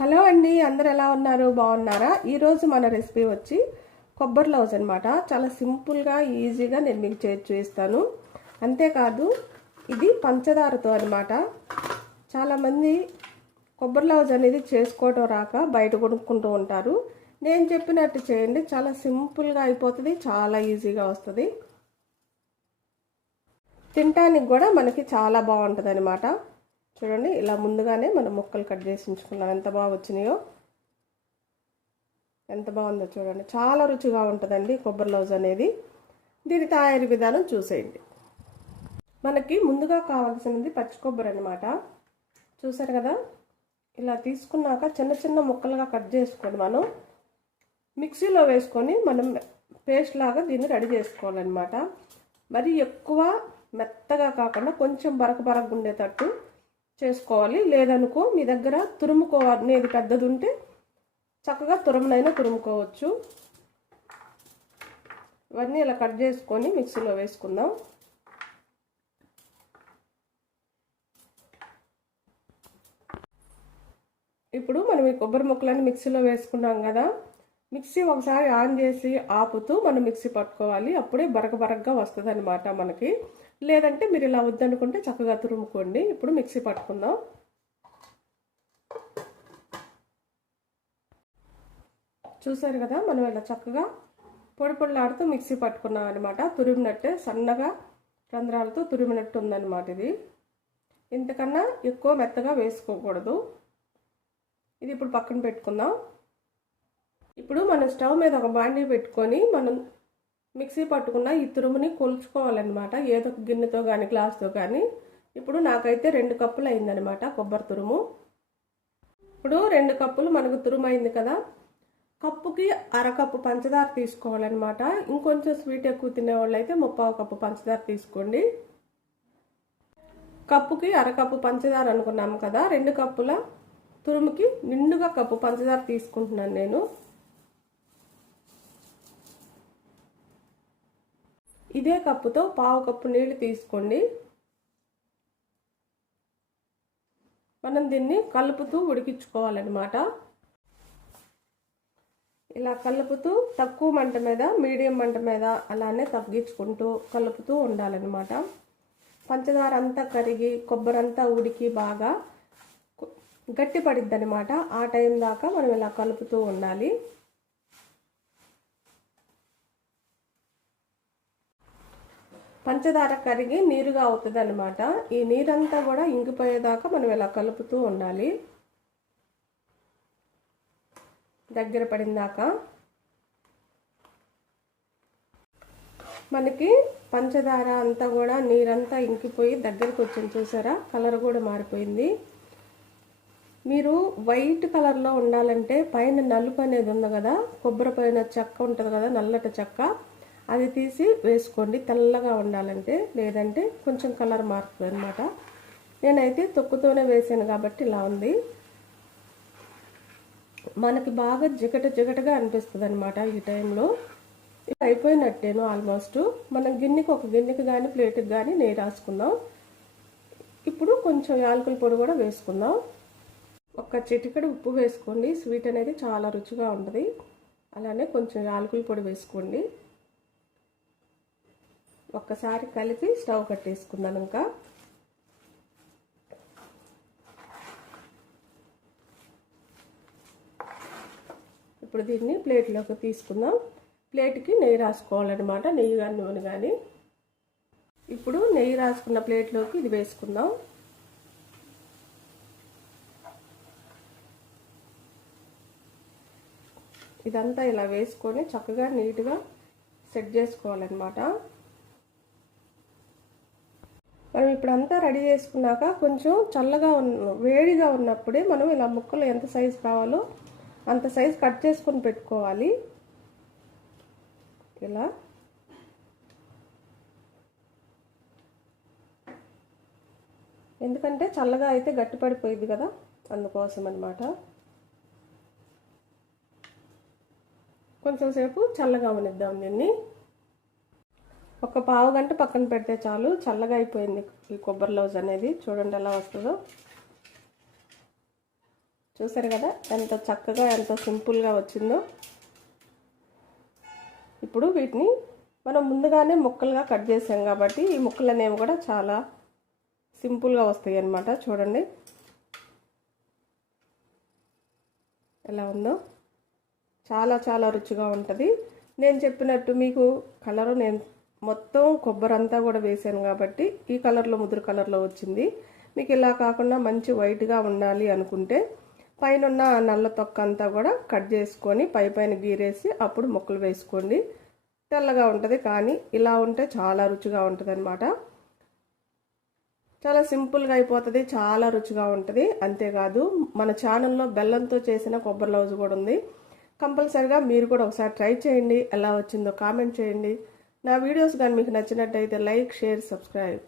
Hello అండి అందరు ఎలా ఉన్నారు? బాగున్నారా? ఈరోజు మన రెసిపీ వచ్చి కొబ్బరి లౌజ్ అనమాట చాలా సింపుల్గా ఈజీగా నేను మీకు చేసి చూపిస్తాను. అంతేకాదు ఇది పంచదారతో అనమాట చాలామంది కొబ్బరి లౌజ్ అనేది చేసుకోవటం రాక బయట కొనుక్కుంటూ ఉంటారు. నేను చెప్పినట్టు చేయండి. చాలా సింపుల్గా అయిపోతుంది చాలా ఈజీగా వస్తుంది. తినటానికి కూడా మనకి చాలా బాగుంటుంది అనమాట చూడండి ఇలా ముందుగానే మనం ముక్కలు కట్ చేసి ఉంచుకున్నాం. ఎంత బాగా వచ్చినాయో. ఎంత బాగుందో చూడండి. చాలా రుచిగా ఉంటుందండి కొబ్బరి లౌజ్ అనేది. దీని తయారీ విధానం చూసేయండి. మనకి ముందుగా కావాల్సినది పచ్చి కొబ్బరి అనమాట చూసారు కదా? ఇలా తీసుకున్నాక చిన్న చిన్న ముక్కలుగా కట్ చేసుకొని మనం. మిక్సీలో వేసుకొని మనం పేస్ట్ లాగా దీన్ని రెడీ చేసుకోవాలన్నమాట. మరి ఎక్కువ మెత్తగా కాకుండా కొంచెం బరక బరకు ఉండేటట్టు చేసుకోవాలి. లేదనుకో మీ దగ్గర తురుముకో అనేది పెద్దది ఉంటే చక్కగా తురుమునైనా తురుముకోవచ్చు. ఇవన్నీ ఇలా కట్ చేసుకొని మిక్సీలో వేసుకుందాం. ఇప్పుడు మనం ఈ కొబ్బరి ముక్కలన్నీ మిక్సీలో వేసుకున్నాం కదా. మిక్సీ ఒకసారి ఆన్ చేసి ఆపుతూ మనం మిక్సీ పట్టుకోవాలి. అప్పుడే బరక బరకగా వస్తుంది మనకి. లేదంటే మీరు ఇలా వద్దనుకుంటే చక్కగా తురుముకోండి. ఇప్పుడు మిక్సీ పట్టుకుందాం. చూసారు కదా మనం ఇలా చక్కగా పొడి పొడిలాడుతూ మిక్సీ పట్టుకున్నాం అనమాట తురిమినట్టే సన్నగా రంధ్రాలతో తురిమినట్టు ఉందన్నమాట ఇది. ఇంతకన్నా ఎక్కువ మెత్తగా వేసుకోకూడదు. ఇది ఇప్పుడు పక్కన పెట్టుకుందాం. ఇప్పుడు మనం స్టవ్ మీద ఒక బాండీ పెట్టుకొని మనం మిక్సీ పట్టుకున్న ఈ తురుముని కొలుచుకోవాలన్నమాట. ఏదో ఒక గిన్నెతో కానీ గ్లాస్తో కానీ ఇప్పుడు నాకైతే రెండు కప్పులు అయిందనమాట కొబ్బరి తురుము. ఇప్పుడు రెండు కప్పులు మనకు తురుము అయింది కదా. కప్పుకి అరకప్పు పంచదార తీసుకోవాలన్నమాట. ఇంకొంచెం స్వీట్ ఎక్కువ తినేవాళ్ళు అయితే ముప్పావు కప్పు పంచదార తీసుకోండి. కప్పుకి అరకప్పు పంచదార అనుకున్నాము కదా. రెండు కప్పుల తురుముకి నిండుగా కప్పు పంచదార తీసుకుంటున్నాను నేను. ఇదే కప్పుతో పావు కప్పు నీళ్ళు తీసుకోండి. మనం దీన్ని కలుపుతూ ఉడికించుకోవాలన్నమాట. ఇలా కలుపుతూ తక్కువ మంట మీద మీడియం మంట మీద అలానే తగ్గించుకుంటూ కలుపుతూ ఉండాలన్నమాట. పంచదార అంతా కరిగి కొబ్బరి అంతా ఉడికి బాగా గట్టి పడిద్ది అనమాట ఆ టైం దాకా మనం ఇలా కలుపుతూ ఉండాలి. పంచదార కరిగి నీరుగా అవుతుంది ఈ నీరంతా కూడా ఇంగిపోయేదాకా మనం ఇలా కలుపుతూ ఉండాలి. దగ్గర పడిందాక మనకి పంచదార అంతా కూడా నీరంతా ఇంకిపోయి దగ్గరకు వచ్చింది చూసారా? కలర్ కూడా మారిపోయింది. మీరు వైట్ కలర్లో ఉండాలంటే పైన నలుపు అనేది ఉంది కదా కొబ్బరి పైన చెక్క ఉంటుంది కదా నల్లటి చెక్క. అది తీసి వేసుకోండి. తెల్లగా ఉండాలంటే లేదంటే కొంచెం కలర్ మారుతుంది అనమాట నేనైతే తొక్కుతోనే వేసాను కాబట్టి ఇలా ఉంది. మనకి బాగా జిగట జిగటగా అనిపిస్తుంది అనమాట ఈ టైంలో. అయిపోయినట్టేను ఆల్మోస్ట్. మనం గిన్నెకి ఒక గిన్నెకి కానీ ప్లేట్కి కానీ నెయ్యి రాసుకుందాం ఇప్పుడు కొంచెం యాలకుల పొడి కూడా వేసుకుందాం. ఒక చిటికడు ఉప్పు వేసుకోండి. స్వీట్ అనేది చాలా రుచిగా ఉంటుంది. అలానే కొంచెం యాలకుల పొడి వేసుకోండి. ఒక్కసారి కలిపి స్టవ్ కట్టేసుకున్నాను ఇంకా. ఇప్పుడు దీన్ని ప్లేట్లోకి తీసుకుందాం. ప్లేట్కి నెయ్యి రాసుకోవాలన్నమాట నెయ్యి కానీ నూనె కానీ. ఇప్పుడు నెయ్యి రాసుకున్న ప్లేట్లోకి ఇది వేసుకుందాం. ఇదంతా ఇలా వేసుకొని చక్కగా నీట్గా సెట్ చేసుకోవాలన్నమాట. మనం ఇప్పుడంతా రెడీ చేసుకున్నాక కొంచెం చల్లగా ఉన్న వేడిగా ఉన్నప్పుడే మనం ఇలా ముక్కలు ఎంత సైజు కావాలో అంత సైజు కట్ చేసుకొని పెట్టుకోవాలి. ఇలా. ఎందుకంటే చల్లగా అయితే గట్టిపడిపోయింది కదా అందుకోసం అనమాట కొంచెంసేపు చల్లగా ఉనిద్దాం దీన్ని. ఒక పావు గంట పక్కన పెడితే చాలు చల్లగా అయిపోయింది ఈ కొబ్బరి లౌజ్ అనేది. చూడండి ఎలా వస్తుందో. చూసారు కదా ఎంత చక్కగా ఎంత సింపుల్గా వచ్చిందో. ఇప్పుడు వీటిని మనం ముందుగానే ముక్కలుగా కట్ చేసాం కాబట్టి ఈ ముక్కలు అనేవి కూడా చాలా సింపుల్గా వస్తాయి అన్నమాట. చూడండి. ఎలా ఉందో. చాలా చాలా రుచిగా ఉంటుంది. నేను చెప్పినట్టు మీకు కలరు నేను మొత్తం కొబ్బరి అంతా కూడా వేసాను కాబట్టి ఈ కలర్లో ముదురు కలర్లో వచ్చింది. మీకు ఇలా కాకుండా మంచి వైట్గా ఉండాలి అనుకుంటే పైన ఉన్న నల్ల తొక్క అంతా కూడా కట్ చేసుకొని పై పైన గీరేసి అప్పుడు ముక్కలు వేసుకోండి. తెల్లగా ఉంటుంది కానీ ఇలా ఉంటే చాలా రుచిగా ఉంటుంది అనమాట చాలా సింపుల్గా అయిపోతుంది చాలా రుచిగా ఉంటుంది. అంతేకాదు మన ఛానల్లో బెల్లంతో చేసిన కొబ్బరి లౌజ్ కూడా ఉంది. కంపల్సరిగా మీరు కూడా ఒకసారి ట్రై చేయండి. ఎలా వచ్చిందో కామెంట్ చేయండి. నా వీడియోస్ కానీ మీకు నచ్చినట్టయితే లైక్ షేర్ సబ్స్క్రైబ్.